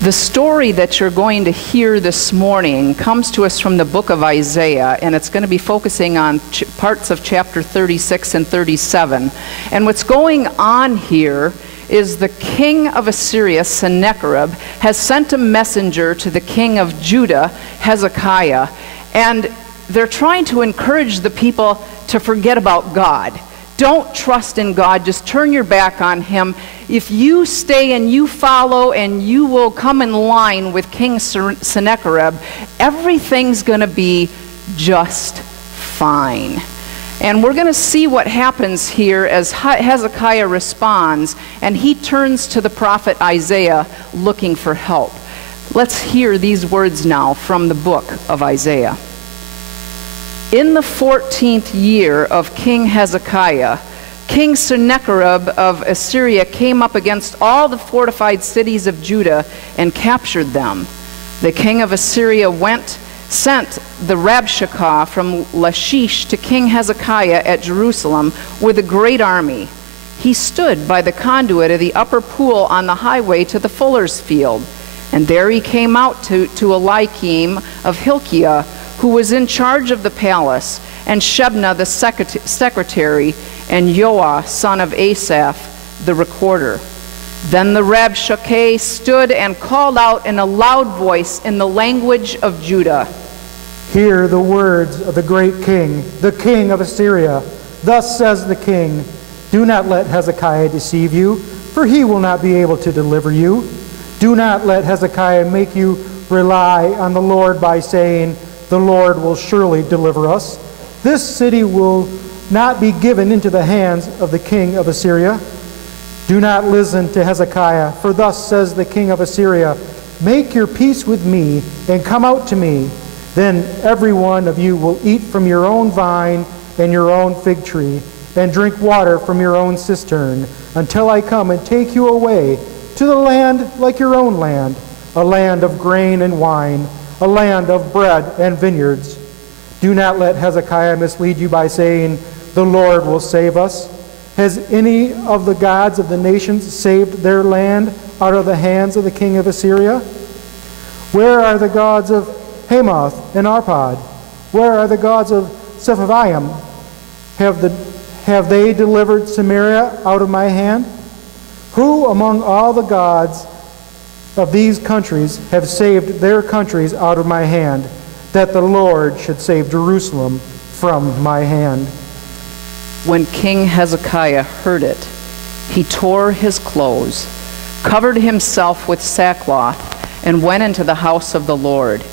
The story that you're going to hear this morning comes to us from the book of Isaiah, and it's going to be focusing on parts of chapter 36 and 37. And what's going on here is the king of Assyria, Sennacherib, has sent a messenger to the king of Judah, Hezekiah, and they're trying to encourage the people to forget about God. Don't trust in God. Just turn your back on him. If you stay and you follow and you will come in line with King Sennacherib, everything's going to be just fine. And we're going to see what happens here as Hezekiah responds, and he turns to the prophet Isaiah looking for help. Let's hear these words now from the book of Isaiah. In the 14th year of King Hezekiah, King Sennacherib of Assyria came up against all the fortified cities of Judah and captured them. The king of Assyria sent the Rabshakeh from Lachish to King Hezekiah at Jerusalem with a great army. He stood by the conduit of the upper pool on the highway to the fuller's field, and there he came out to Eliakim of Hilkiah, who was in charge of the palace, and Shebna the secretary, and Joah son of Asaph the recorder. Then the Rabshakeh stood and called out in a loud voice in the language of Judah. Hear the words of the great king, the king of Assyria. Thus says the king, do not let Hezekiah deceive you, for he will not be able to deliver you. Do not let Hezekiah make you rely on the Lord by saying, the Lord will surely deliver us. This city will not be given into the hands of the king of Assyria. Do not listen to Hezekiah, for thus says the king of Assyria, make your peace with me and come out to me. Then every one of you will eat from your own vine and your own fig tree, and drink water from your own cistern, until I come and take you away to the land like your own land, a land of grain and wine, a land of bread and vineyards. Do not let Hezekiah mislead you by saying, the Lord will save us. Has any of the gods of the nations saved their land out of the hands of the king of Assyria? Where are the gods of Hamath and Arpad? Where are the gods of Sepharvaim? Have they delivered Samaria out of my hand? Who among all the gods of these countries have saved their countries out of my hand, that the Lord should save Jerusalem from my hand? When King Hezekiah heard it, he tore his clothes, covered himself with sackcloth, and went into the house of the Lord.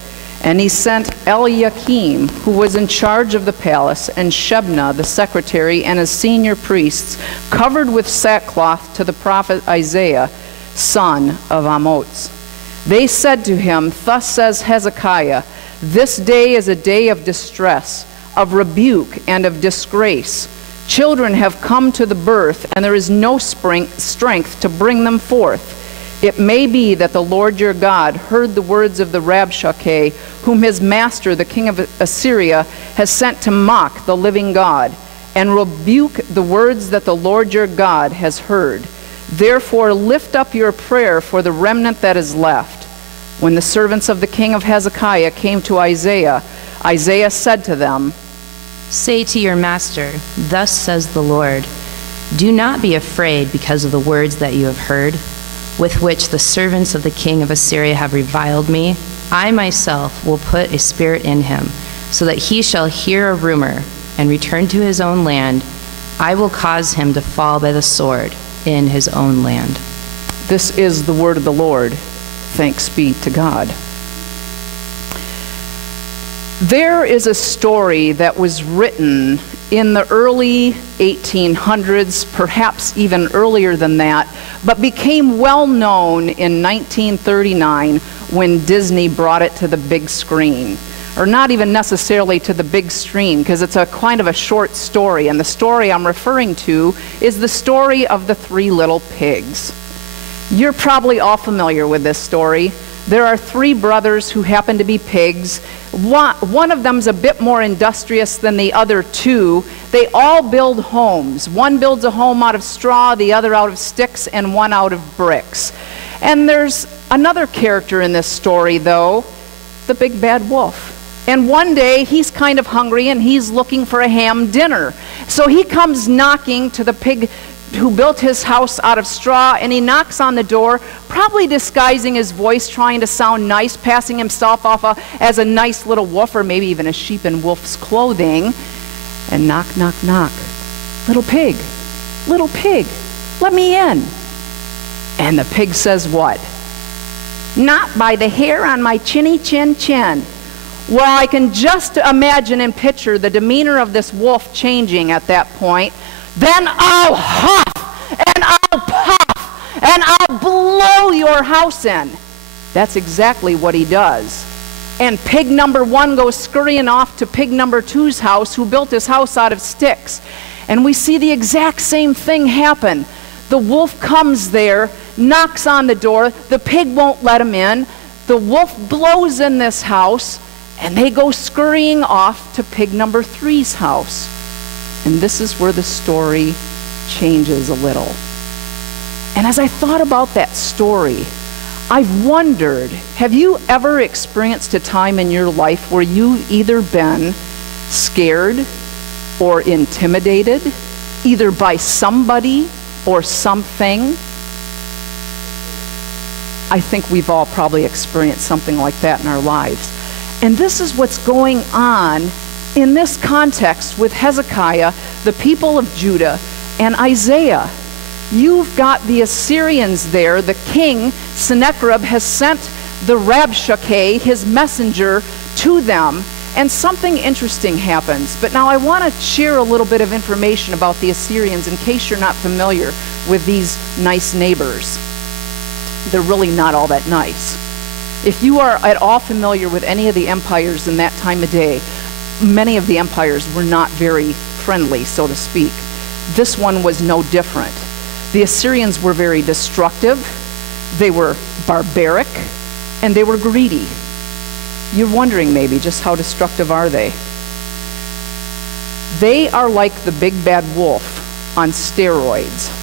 And he sent Eliakim, who was in charge of the palace, and Shebna the secretary, and his senior priests, covered with sackcloth, to the prophet Isaiah, son of Amoz. They said to him, thus says Hezekiah, this day is a day of distress, of rebuke, and of disgrace. Children have come to the birth, and there is no strength to bring them forth. It may be that the Lord your God heard the words of the Rabshakeh, whom his master, the king of Assyria, has sent to mock the living God, and rebuke the words that the Lord your God has heard. Therefore lift up your prayer for the remnant that is left. When the servants of the king of Hezekiah came to Isaiah, Isaiah said to them, say to your master, thus says the Lord, do not be afraid because of the words that you have heard, with which the servants of the king of Assyria have reviled me. I myself will put a spirit in him, so that he shall hear a rumor and return to his own land. I will cause him to fall by the sword in his own land. This is the word of the Lord. Thanks be to God. There is a story that was written in the early 1800s, perhaps even earlier than that, but became well known in 1939 when Disney brought it to the big screen. Or not even necessarily to the big screen, because it's a kind of a short story, and the story I'm referring to is the story of the Three Little Pigs. You're probably all familiar with this story. There are three brothers who happen to be pigs. One of them's a bit more industrious than the other two. They all build homes. One builds a home out of straw, the other out of sticks, and one out of bricks. And there's another character in this story, though, the big bad wolf. And one day he's kind of hungry and he's looking for a ham dinner. So he comes knocking to the pig who built his house out of straw, and he knocks on the door, probably disguising his voice, trying to sound nice, passing himself off as a nice little wolf, or maybe even a sheep in wolf's clothing. And knock, knock, knock. Little pig, let me in. And the pig says what? Not by the hair on my chinny chin chin. Well, I can just imagine and picture the demeanor of this wolf changing at that point. Then I'll huff, and I'll puff, and I'll blow your house in. That's exactly what he does. And pig number 1 goes scurrying off to pig number 2's house, who built his house out of sticks. And we see the exact same thing happen. The wolf comes there, knocks on the door, the pig won't let him in, the wolf blows in this house, and they go scurrying off to pig number 3's house. And this is where the story changes a little. And as I thought about that story, I've wondered, have you ever experienced a time in your life where you've either been scared or intimidated, either by somebody or something? I think we've all probably experienced something like that in our lives. And this is what's going on in this context with Hezekiah, the people of Judah, and Isaiah. You've got the Assyrians there. The king, Sennacherib, has sent the Rabshakeh, his messenger, to them, and something interesting happens. But now I want to share a little bit of information about the Assyrians in case you're not familiar with these nice neighbors. They're really not all that nice. If you are at all familiar with any of the empires in that time of day, many of the empires were not very friendly, so to speak. This one was no different. The Assyrians were very destructive, they were barbaric, and they were greedy. You're wondering maybe, just how destructive are they? They are like the big bad wolf on steroids.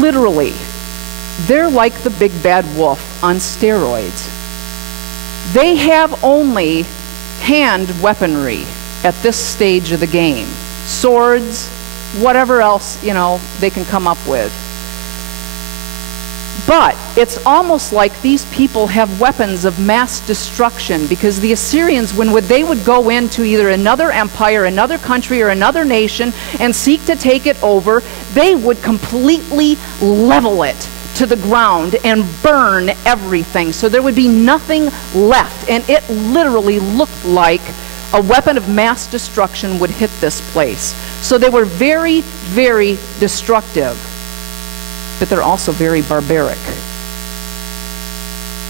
Literally, they're like the big bad wolf on steroids. They have only hand weaponry at this stage of the game. Swords, whatever else, they can come up with. But it's almost like these people have weapons of mass destruction, because the Assyrians, when they would go into either another empire, another country, or another nation and seek to take it over, they would completely level it to the ground and burn everything. So there would be nothing left. And it literally looked like a weapon of mass destruction would hit this place. So they were very, very destructive. But they're also very barbaric.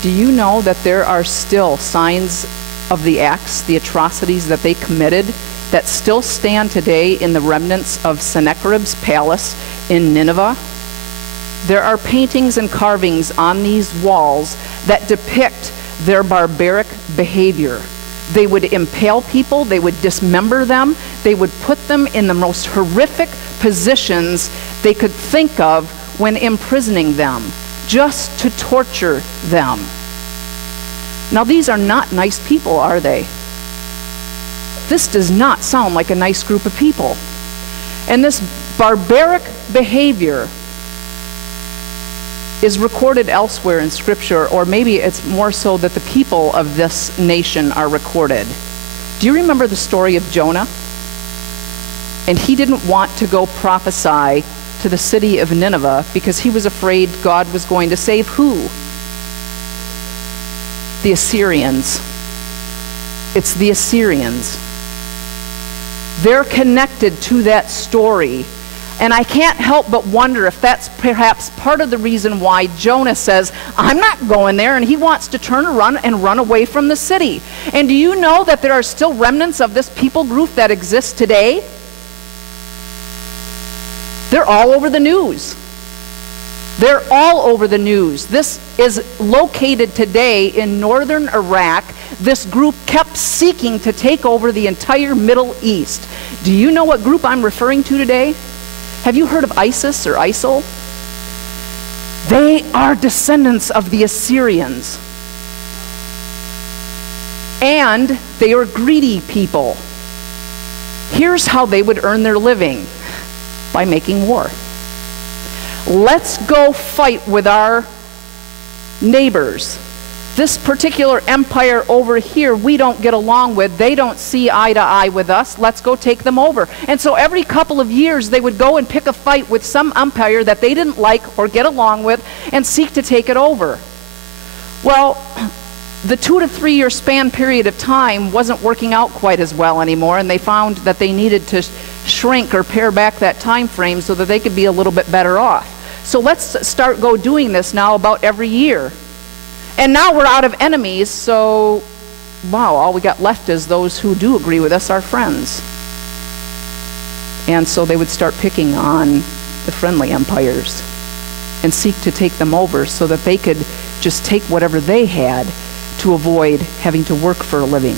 Do you know that there are still signs of the acts, the atrocities that they committed, that still stand today in the remnants of Sennacherib's palace in Nineveh? There are paintings and carvings on these walls that depict their barbaric behavior. They would impale people, they would dismember them, they would put them in the most horrific positions they could think of when imprisoning them, just to torture them. Now, these are not nice people, are they? This does not sound like a nice group of people. And this barbaric behavior is recorded elsewhere in Scripture, or maybe it's more so that the people of this nation are recorded. Do you remember the story of Jonah? And he didn't want to go prophesy to the city of Nineveh because he was afraid God was going to save who? The Assyrians. It's the Assyrians. They're connected to that story. And I can't help but wonder if that's perhaps part of the reason why Jonah says, I'm not going there, and he wants to turn around and run away from the city. And do you know that there are still remnants of this people group that exist today? They're all over the news. They're all over the news. This is located today in northern Iraq. This group kept seeking to take over the entire Middle East. Do you know what group I'm referring to today? Have you heard of ISIS or ISIL? They are descendants of the Assyrians. And they are greedy people. Here's how they would earn their living: by making war. Let's go fight with our neighbors. This particular empire over here we don't get along with. They don't see eye to eye with us. Let's go take them over. And so every couple of years they would go and pick a fight with some empire that they didn't like or get along with and seek to take it over. Well, the 2 to 3 year span period of time wasn't working out quite as well anymore, and they found that they needed to shrink or pare back that time frame so that they could be a little bit better off. So let's start doing this now about every year. And now we're out of enemies, so wow, all we got left is those who do agree with us, our friends. And so they would start picking on the friendly empires and seek to take them over so that they could just take whatever they had to avoid having to work for a living.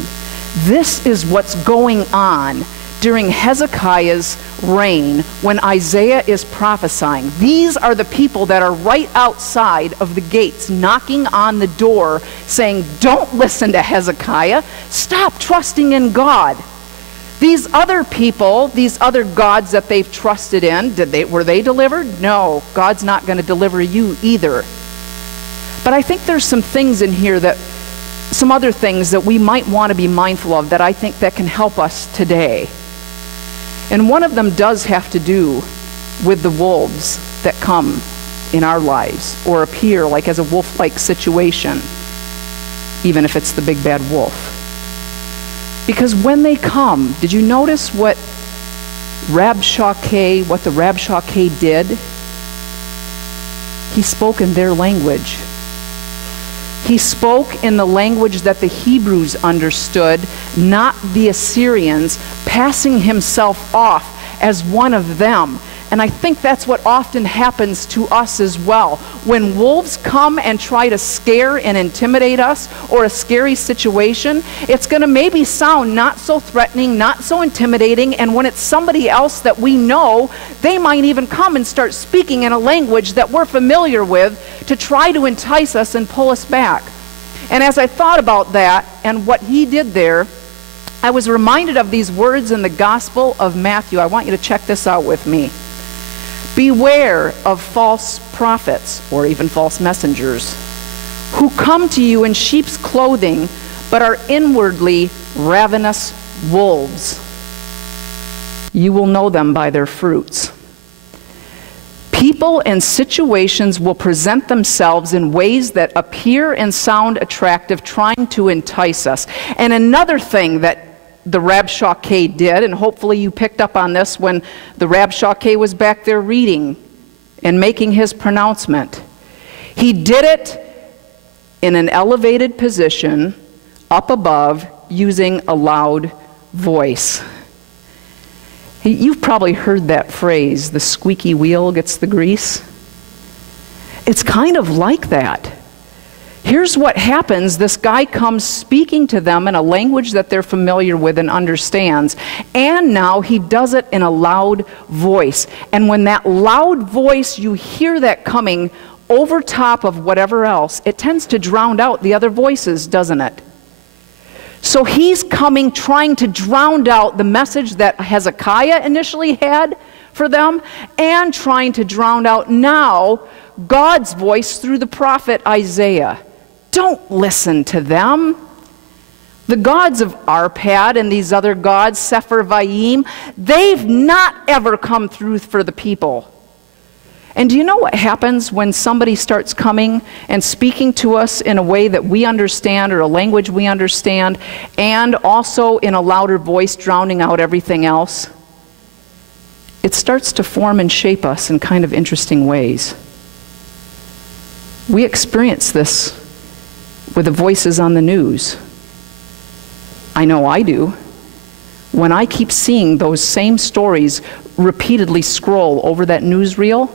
This is what's going on during Hezekiah's reign when Isaiah is prophesying. These are the people that are right outside of the gates, knocking on the door, saying, don't listen to Hezekiah. Stop trusting in God. These other people, these other gods that they've trusted in, were they delivered? No, God's not going to deliver you either. But I think there's some things in here some other things that we might want to be mindful of that I think that can help us today. And one of them does have to do with the wolves that come in our lives or appear like as a wolf-like situation, even if it's the big bad wolf. Because when they come, did you notice what the Rabshakeh did? He spoke in their language. He spoke in the language that the Hebrews understood, not the Assyrians, passing himself off as one of them. And I think that's what often happens to us as well. When wolves come and try to scare and intimidate us, or a scary situation, it's going to maybe sound not so threatening, not so intimidating, and when it's somebody else that we know, they might even come and start speaking in a language that we're familiar with to try to entice us and pull us back. And as I thought about that and what he did there, I was reminded of these words in the Gospel of Matthew. I want you to check this out with me. Beware of false prophets, or even false messengers, who come to you in sheep's clothing, but are inwardly ravenous wolves. You will know them by their fruits. People and situations will present themselves in ways that appear and sound attractive, trying to entice us. And another thing that the Rabshakeh did, and hopefully you picked up on this when the Rabshakeh was back there reading and making his pronouncement. He did it in an elevated position, up above, using a loud voice. You've probably heard that phrase, the squeaky wheel gets the grease. It's kind of like that. Here's what happens. This guy comes speaking to them in a language that they're familiar with and understands. And now he does it in a loud voice. And when that loud voice, you hear that coming over top of whatever else, it tends to drown out the other voices, doesn't it? So he's coming, trying to drown out the message that Hezekiah initially had for them, and trying to drown out now God's voice through the prophet Isaiah. Don't listen to them. The gods of Arpad and these other gods, Sepharvaim, they've not ever come through for the people. And do you know what happens when somebody starts coming and speaking to us in a way that we understand, or a language we understand, and also in a louder voice, drowning out everything else? It starts to form and shape us in kind of interesting ways. We experience this with the voices on the news. I know I do. When I keep seeing those same stories repeatedly scroll over that newsreel,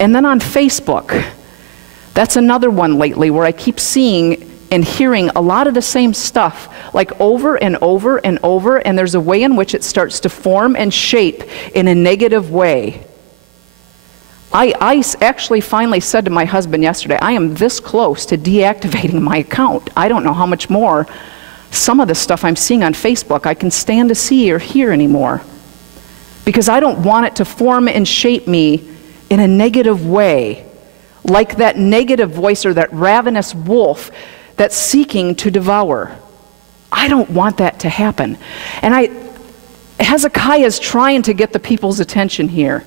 and then on Facebook, that's another one lately where I keep seeing and hearing a lot of the same stuff, like over and over and over, and there's a way in which it starts to form and shape in a negative way. I actually finally said to my husband yesterday, I am this close to deactivating my account. I don't know how much more some of the stuff I'm seeing on Facebook I can stand to see or hear anymore. Because I don't want it to form and shape me in a negative way, like that negative voice or that ravenous wolf that's seeking to devour. I don't want that to happen. And Hezekiah is trying to get the people's attention here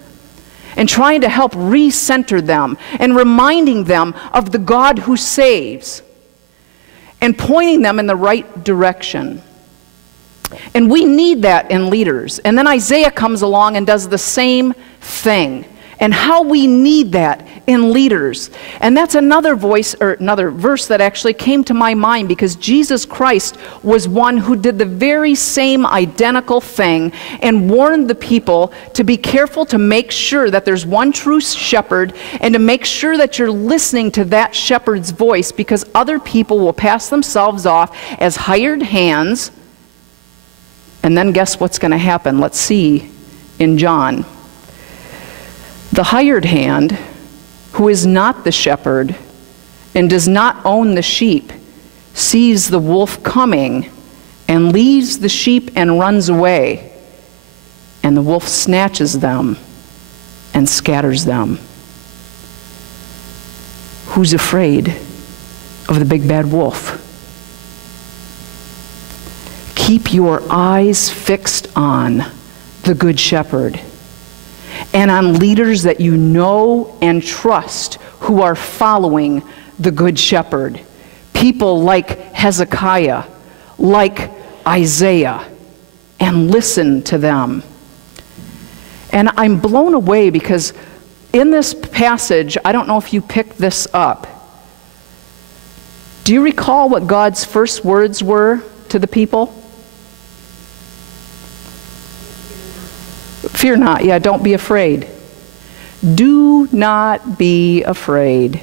and trying to help recenter them and reminding them of the God who saves and pointing them in the right direction. And we need that in leaders. And then Isaiah comes along and does the same thing. And how we need that in leaders. And that's another verse that actually came to my mind, because Jesus Christ was one who did the very same identical thing and warned the people to be careful to make sure that there's one true shepherd and to make sure that you're listening to that shepherd's voice, because other people will pass themselves off as hired hands. And then guess what's going to happen? Let's see in John. The hired hand, who is not the shepherd and does not own the sheep, sees the wolf coming and leaves the sheep and runs away. And the wolf snatches them and scatters them. Who's afraid of the big bad wolf? Keep your eyes fixed on the Good Shepherd and on leaders that you know and trust who are following the Good Shepherd. People like Hezekiah, like Isaiah, and listen to them. And I'm blown away because in this passage, I don't know if you picked this up. Do you recall what God's first words were to the people? Fear not. Yeah, don't be afraid. Do not be afraid.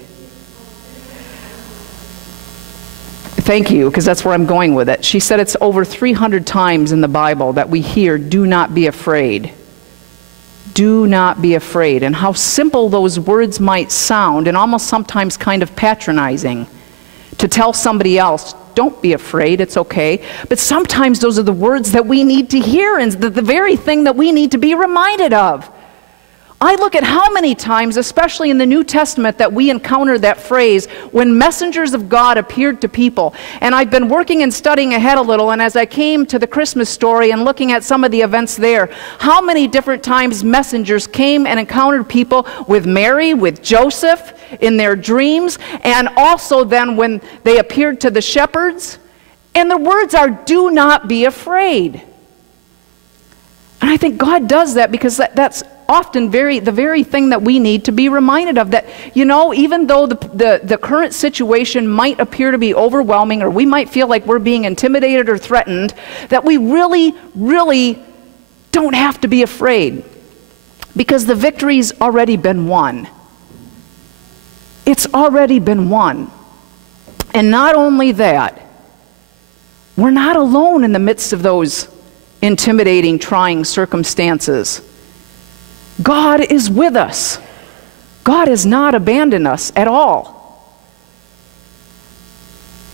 Thank you, because that's where I'm going with it. She said it's over 300 times in the Bible that we hear, do not be afraid. Do not be afraid. And how simple those words might sound, and almost sometimes kind of patronizing, to tell somebody else, don't be afraid, it's okay. But sometimes those are the words that we need to hear, and the very thing that we need to be reminded of. I look at how many times, especially in the New Testament, that we encounter that phrase when messengers of God appeared to people. And I've been working and studying ahead a little, and as I came to the Christmas story and looking at some of the events there, how many different times messengers came and encountered people with Mary, with Joseph, in their dreams, and also then when they appeared to the shepherds. And the words are, do not be afraid. And I think God does that because that's often the very thing that we need to be reminded of, that, you know, even though the current situation might appear to be overwhelming, or we might feel like we're being intimidated or threatened, that we really, really don't have to be afraid, because the victory's already been won. It's already been won. And not only that, we're not alone in the midst of those intimidating, trying circumstances. God is with us. God has not abandoned us at all.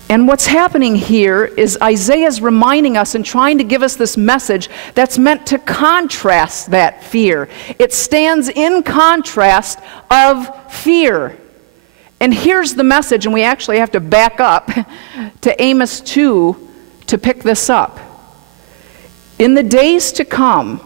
And what's happening here is Isaiah's reminding us and trying to give us this message that's meant to contrast that fear. It stands in contrast of fear. And here's the message, and we actually have to back up to Amos 2 to pick this up. In the days to come,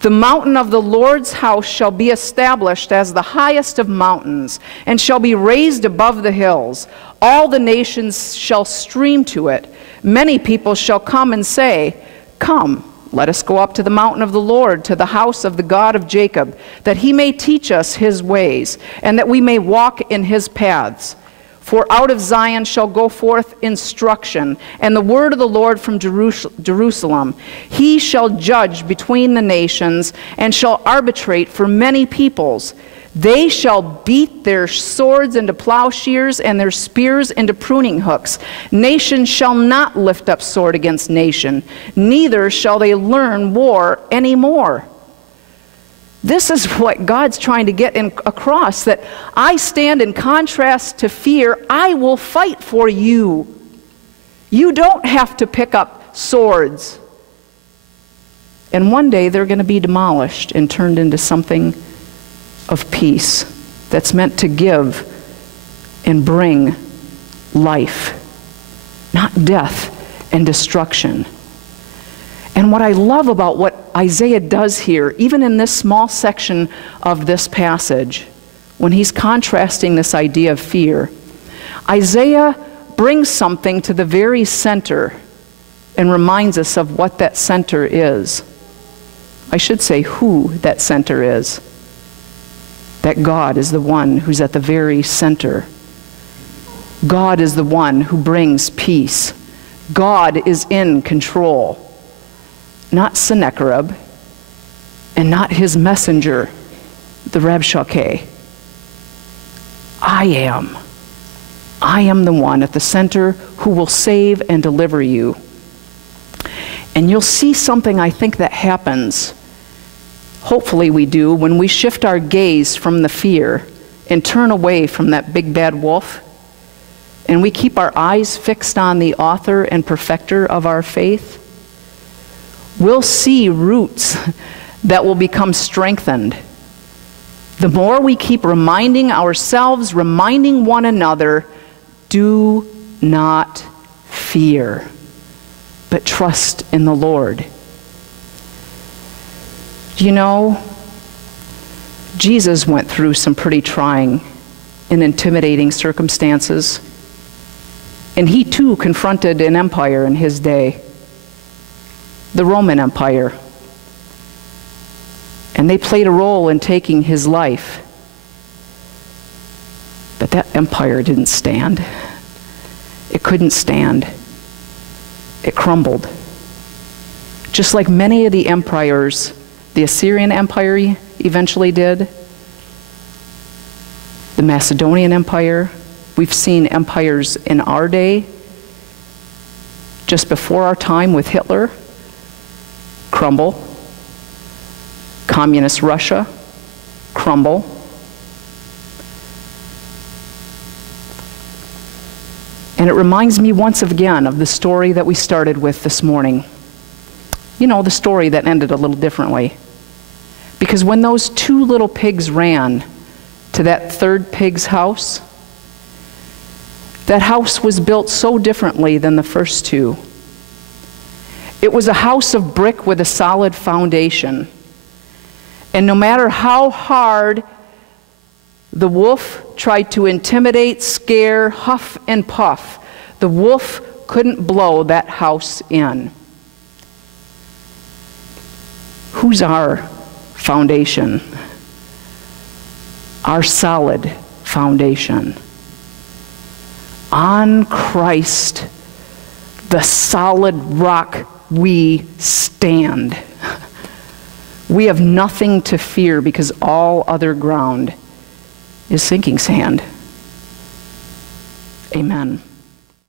the mountain of the Lord's house shall be established as the highest of mountains, and shall be raised above the hills. All the nations shall stream to it. Many people shall come and say, come, let us go up to the mountain of the Lord, to the house of the God of Jacob, that he may teach us his ways, and that we may walk in his paths. For out of Zion shall go forth instruction, and the word of the Lord from Jerusalem. He shall judge between the nations, and shall arbitrate for many peoples. They shall beat their swords into plowshares, and their spears into pruning hooks. Nation shall not lift up sword against nation, neither shall they learn war any more. This is what God's trying to get across, that I stand in contrast to fear. I will fight for you. You don't have to pick up swords. And one day they're going to be demolished and turned into something of peace that's meant to give and bring life, not death and destruction. And what I love about what Isaiah does here, even in this small section of this passage, when he's contrasting this idea of fear, Isaiah brings something to the very center and reminds us of what that center is. I should say who that center is. That God is the one who's at the very center. God is the one who brings peace. God is in control. Not Sennacherib, and not his messenger, the Rabshakeh. I am the one at the center who will save and deliver you. And you'll see something, I think, that happens, hopefully we do, when we shift our gaze from the fear and turn away from that big bad wolf, and we keep our eyes fixed on the author and perfecter of our faith. We'll see roots that will become strengthened. The more we keep reminding ourselves, reminding one another, do not fear, but trust in the Lord. You know, Jesus went through some pretty trying and intimidating circumstances, and he too confronted an empire in his day. The Roman Empire. And they played a role in taking his life. But that empire didn't stand. It couldn't stand. It crumbled. Just like many of the empires, the Assyrian Empire eventually did, the Macedonian Empire. We've seen empires in our day, just before our time with Hitler, crumble. Communist Russia, crumble. And it reminds me once again of the story that we started with this morning. You know, the story that ended a little differently. Because when those two little pigs ran to that third pig's house, that house was built so differently than the first two. It was a house of brick with a solid foundation. And no matter how hard the wolf tried to intimidate, scare, huff, and puff, the wolf couldn't blow that house in. Who's our foundation? Our solid foundation. On Christ, the solid rock, we stand. We have nothing to fear because all other ground is sinking sand. Amen.